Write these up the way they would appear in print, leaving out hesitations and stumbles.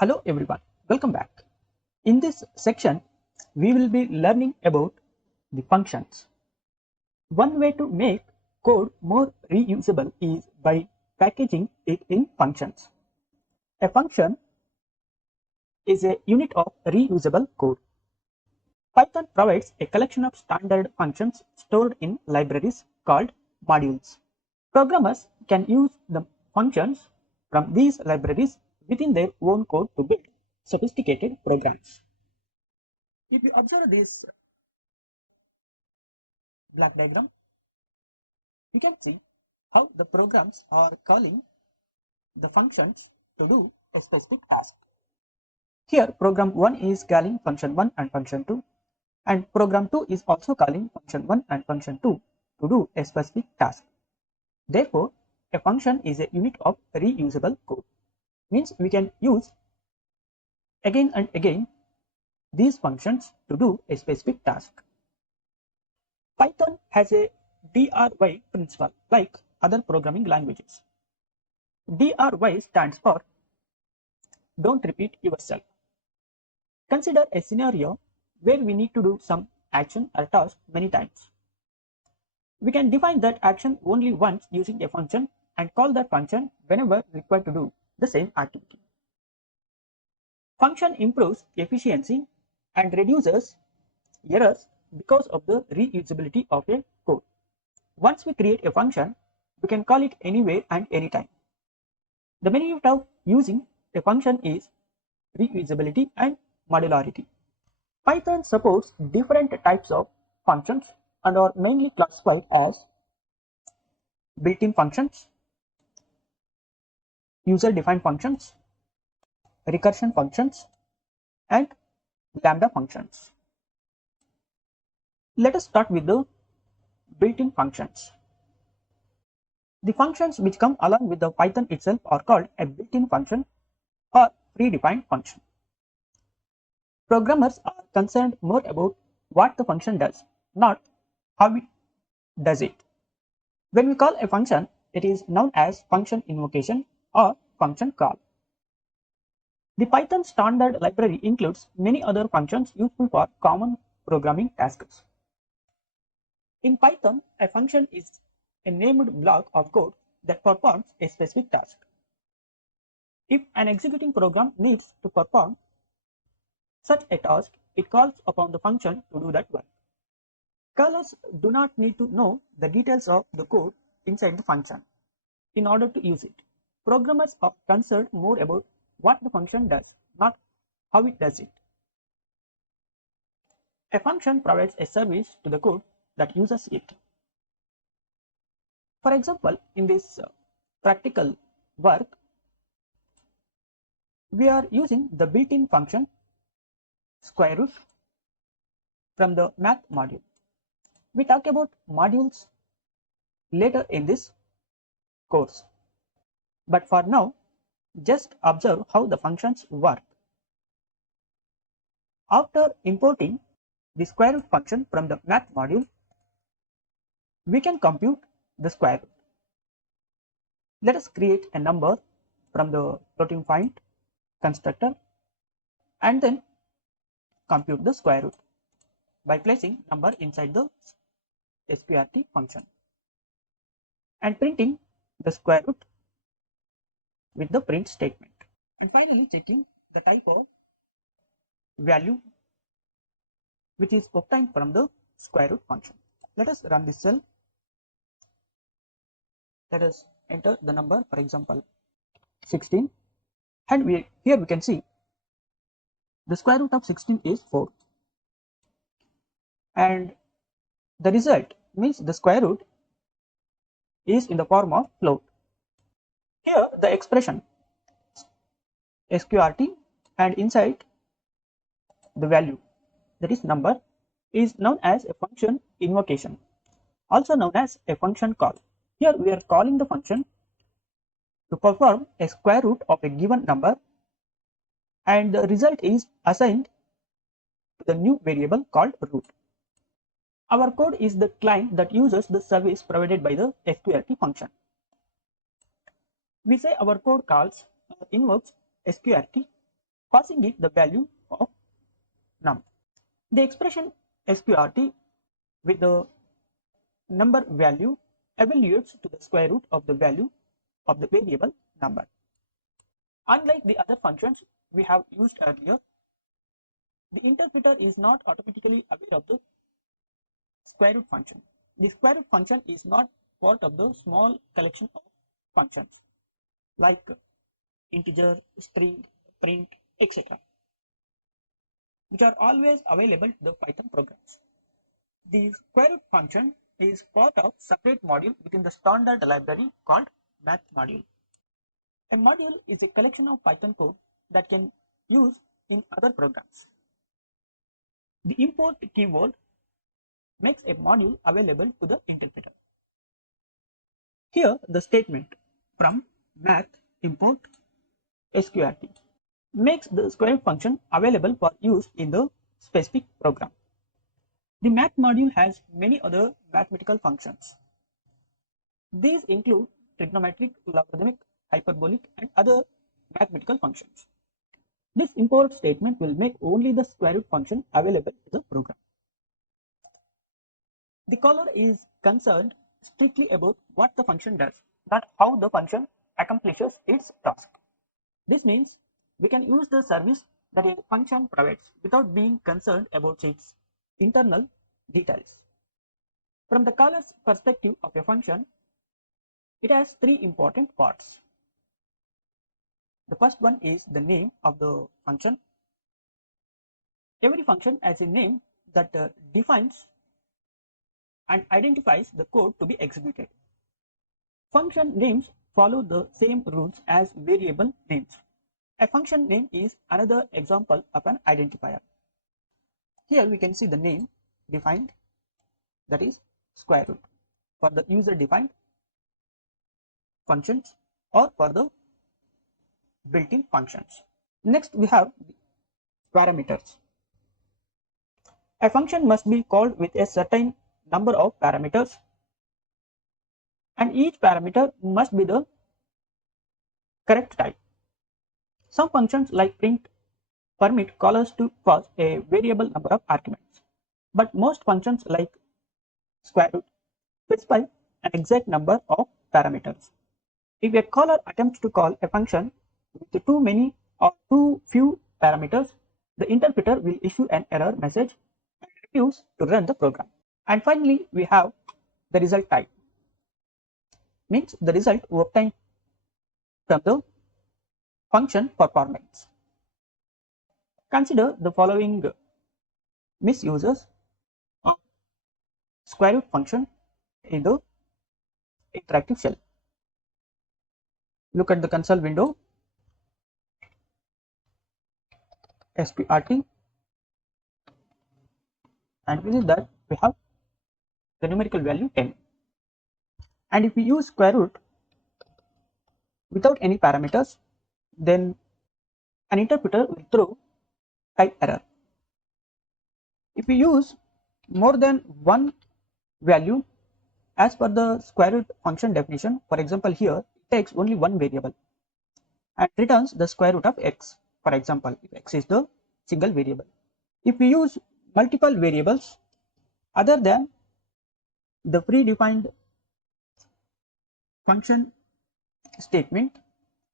Hello everyone, welcome back. In this section, we will be learning about the functions. One way to make code more reusable is by packaging it in functions. A function is a unit of reusable code. Python provides a collection of standard functions stored in libraries called modules. Programmers can use the functions from these libraries within their own code to build sophisticated programs. If you observe this block diagram, we can see how the programs are calling the functions to do a specific task. Here program 1 is calling function 1 and function 2, and program 2 is also calling function 1 and function 2 to do a specific task. Therefore, a function is a unit of reusable code. Means we can use again and again these functions to do a specific task. Python has a DRY principle like other programming languages. DRY stands for don't repeat yourself. Consider a scenario where we need to do some action or task many times. We can define that action only once using a function and call that function whenever required to do the same activity. Function improves efficiency and reduces errors because of the reusability of a code. Once we create a function, we can call it anywhere and anytime. The benefit of using a function is reusability and modularity. Python supports different types of functions and are mainly classified as built-in functions, user-defined functions, recursion functions, and lambda functions. Let us start with the built-in functions. The functions which come along with the Python itself are called a built-in function or predefined function. Programmers are concerned more about what the function does, not how it does it. When we call a function, it is known as function invocation or function call. The Python standard library includes many other functions useful for common programming tasks. In Python, a function is a named block of code that performs a specific task. If an executing program needs to perform such a task, it calls upon the function to do that work. Callers do not need to know the details of the code inside the function in order to use it. Programmers are concerned more about what the function does, not how it does it. A function provides a service to the code that uses it. For example, in this practical work, we are using the built-in function square root from the math module. We talk about modules later in this course, but for now, just observe how the functions work. After importing the square root function from the math module, we can compute the square root. Let us create a number from the floating point constructor and then compute the square root by placing number inside the sqrt function and printing the square root with the print statement, and finally checking the type of value which is obtained from the square root function. Let us run this cell. Let us enter the number, for example 16, and here we can see the square root of 16 is 4, and the result means the square root is in the form of float. Here the expression sqrt and inside the value, that is number, is known as a function invocation, also known as a function call. Here we are calling the function to perform a square root of a given number, and the result is assigned to the new variable called root. Our code is the client that uses the service provided by the sqrt function. We say our code calls invokes sqrt passing it the value of num. The expression sqrt with the number value evaluates to the square root of the value of the variable number. Unlike the other functions we have used earlier, the interpreter is not automatically aware of the square root function. The square root function is not part of the small collection of functions like integer, string, print, etc., which are always available to the Python programs. The square root function is part of separate module within the standard library called math module. A module is a collection of Python code that can use in other programs. The import keyword makes a module available to the interpreter. Here the statement from math import sqrt makes the square root function available for use in the specific program. The math module has many other mathematical functions. These include trigonometric, logarithmic, hyperbolic, and other mathematical functions. This import statement will make only the square root function available to the program. The caller is concerned strictly about what the function does, not how the function accomplishes its task. This means we can use the service that a function provides without being concerned about its internal details. From the caller's perspective of a function, it has three important parts. The first one is the name of the function. Every function has a name that defines and identifies the code to be executed. Function names follow the same rules as variable names. A function name is another example of an identifier. Here we can see the name defined, that is square root, for the user defined functions or for the built-in functions. Next we have parameters. A function must be called with a certain number of parameters, and each parameter must be the correct type. Some functions like print permit callers to pass a variable number of arguments, but most functions like square root specify an exact number of parameters. If a caller attempts to call a function with too many or too few parameters, the interpreter will issue an error message and refuse to run the program. And finally, we have the result type, means the result obtained from the function performance. Consider the following misuses of square root function in the interactive shell. Look at the console window, sqrt, and we see that we have the numerical value 10. And if we use square root without any parameters, then an interpreter will throw type error. If we use more than one value as per the square root function definition, for example here it takes only one variable and returns the square root of x, for example, if x is the single variable. If we use multiple variables other than the predefined function statement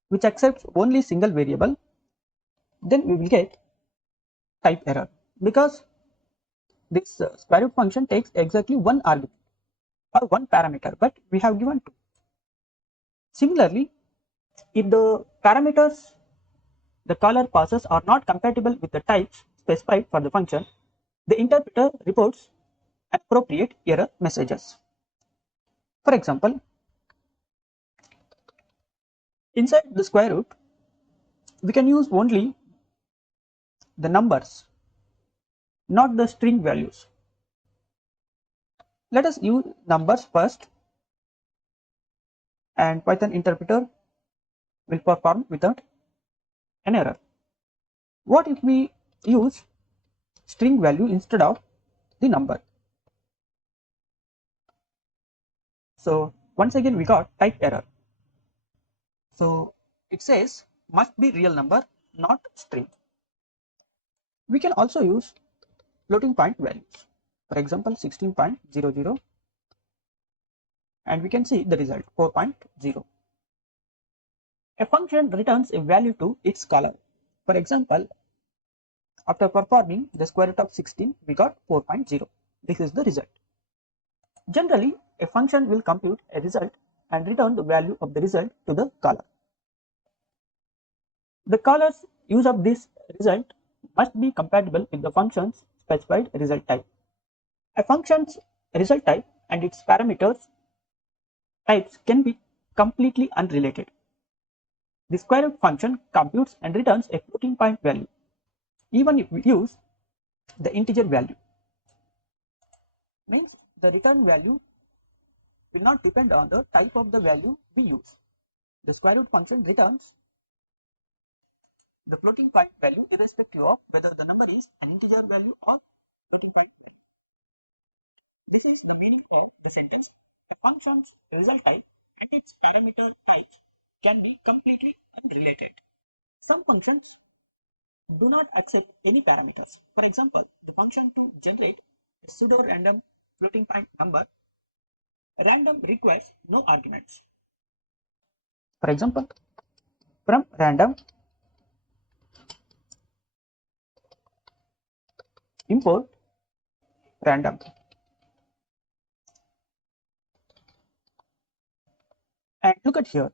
which accepts only single variable, then we will get type error, because this square root function takes exactly one argument or one parameter, but we have given two. Similarly, if the parameters the caller passes are not compatible with the types specified for the function, the interpreter reports appropriate error messages. For example, inside the square root, we can use only the numbers, not the string values. Let us use numbers first, and Python interpreter will perform without an error. What if we use string value instead of the number? So once again we got type error. So it says must be real number, not string. We can also use floating point values, for example 16.00, and we can see the result 4.0. A function returns a value to its caller. For example, after performing the square root of 16, we got 4.0. This is the result. Generally, a function will compute a result and return the value of the result to the caller. The caller's use of this result must be compatible with the function's specified result type. A function's result type and its parameters types can be completely unrelated. The square root function computes and returns a floating point value, even if we use the integer value. Means the return value will not depend on the type of the value we use. The square root function returns the floating point value irrespective of whether the number is an integer value or floating point value. This is the meaning of the sentence. A function's result type and its parameter types can be completely unrelated. Some functions do not accept any parameters. For example, the function to generate a pseudo-random floating point number, random requires no arguments. For example, from random import random. And look at here.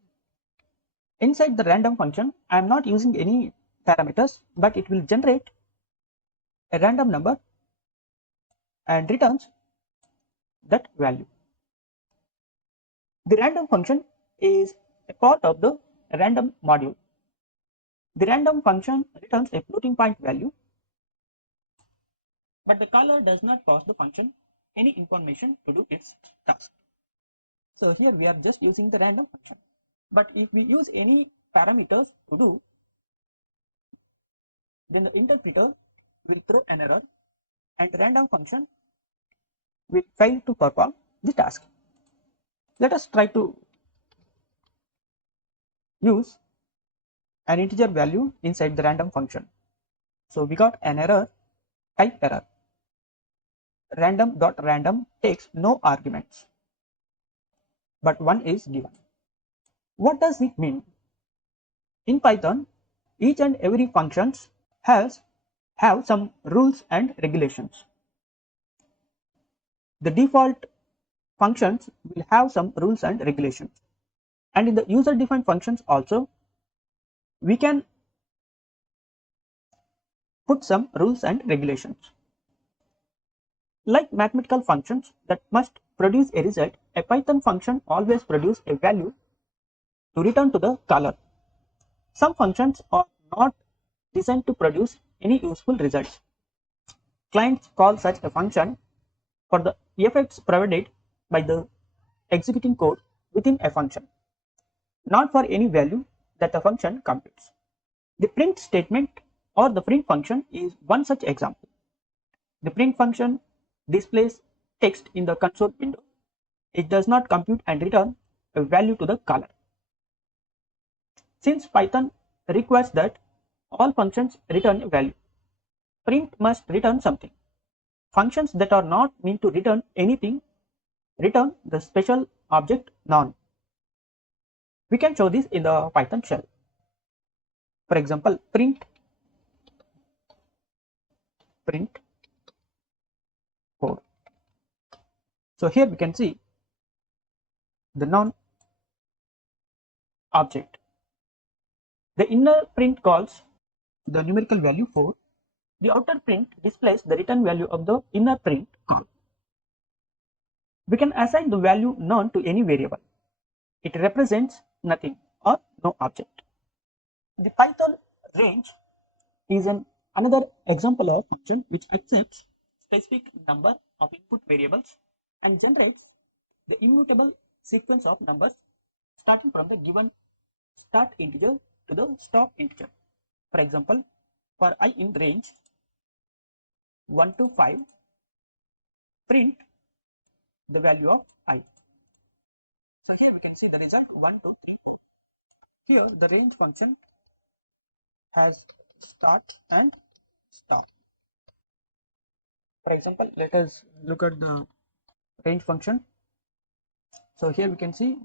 Inside the random function, I am not using any parameters, but it will generate a random number and returns that value. The random function is a part of the random module. The random function returns a floating point value, but the caller does not pass the function any information to do its task. So here we are just using the random function. But if we use any parameters to do, then the interpreter will throw an error and random function will fail to perform the task. Let us try to use an integer value inside the random function. So we got an error, type error. Random.random takes no arguments, but 1 is given. What does it mean? In Python, each and every function have some rules and regulations. The default functions will have some rules and regulations, and in the user defined functions also we can put some rules and regulations. Like mathematical functions that must produce a result, a Python function always produces a value to return to the caller. Some functions are not designed to produce any useful results. Clients call such a function for the effects provided by the executing code within a function, not for any value that the function computes. The print statement or the print function is one such example. The print function displays text in the console window. It does not compute and return a value to the caller. Since Python requires that all functions return a value, print must return something. Functions that are not meant to return anything return the special object none. We can show this in the Python shell. For example, print 4. So here we can see the non object. The inner print calls the numerical value 4. The outer print displays the return value of the inner print call. We can assign the value none to any variable. It represents nothing or no object. The Python range is another example of function which accepts specific number of input variables and generates the immutable sequence of numbers starting from the given start integer to the stop integer. For example, for I in range 1 to 5, print the value of I. So here we can see the result 1 to 3. Here the range function has start and stop. For example, let us look at the range function. So here we can see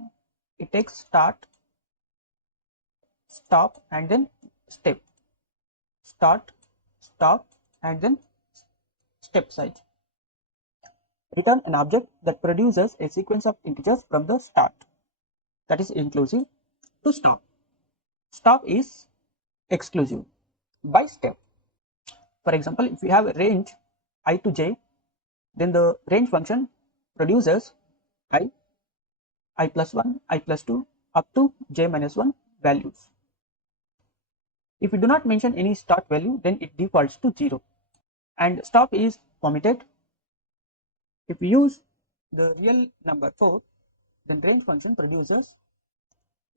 it takes start, stop, and then step. Start, stop, and then step size. Return an object that produces a sequence of integers from the start, that is inclusive, to stop. Stop is exclusive by step. For example, if we have a range I to j, then the range function produces I plus 1, I plus 2 up to j minus 1 values. If we do not mention any start value, then it defaults to 0. And stop is omitted. If we use the real number 4, then range function produces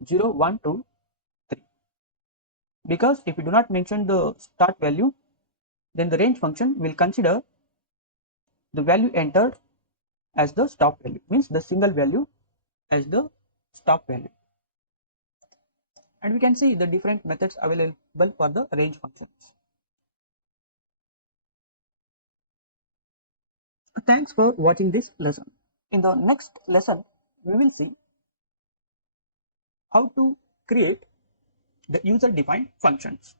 0, 1, 2, 3. Because if we do not mention the start value, then the range function will consider the value entered as the stop value, means the single value as the stop value. And we can see the different methods available for the range functions. Thanks for watching this lesson. In the next lesson, we will see how to create the user defined functions.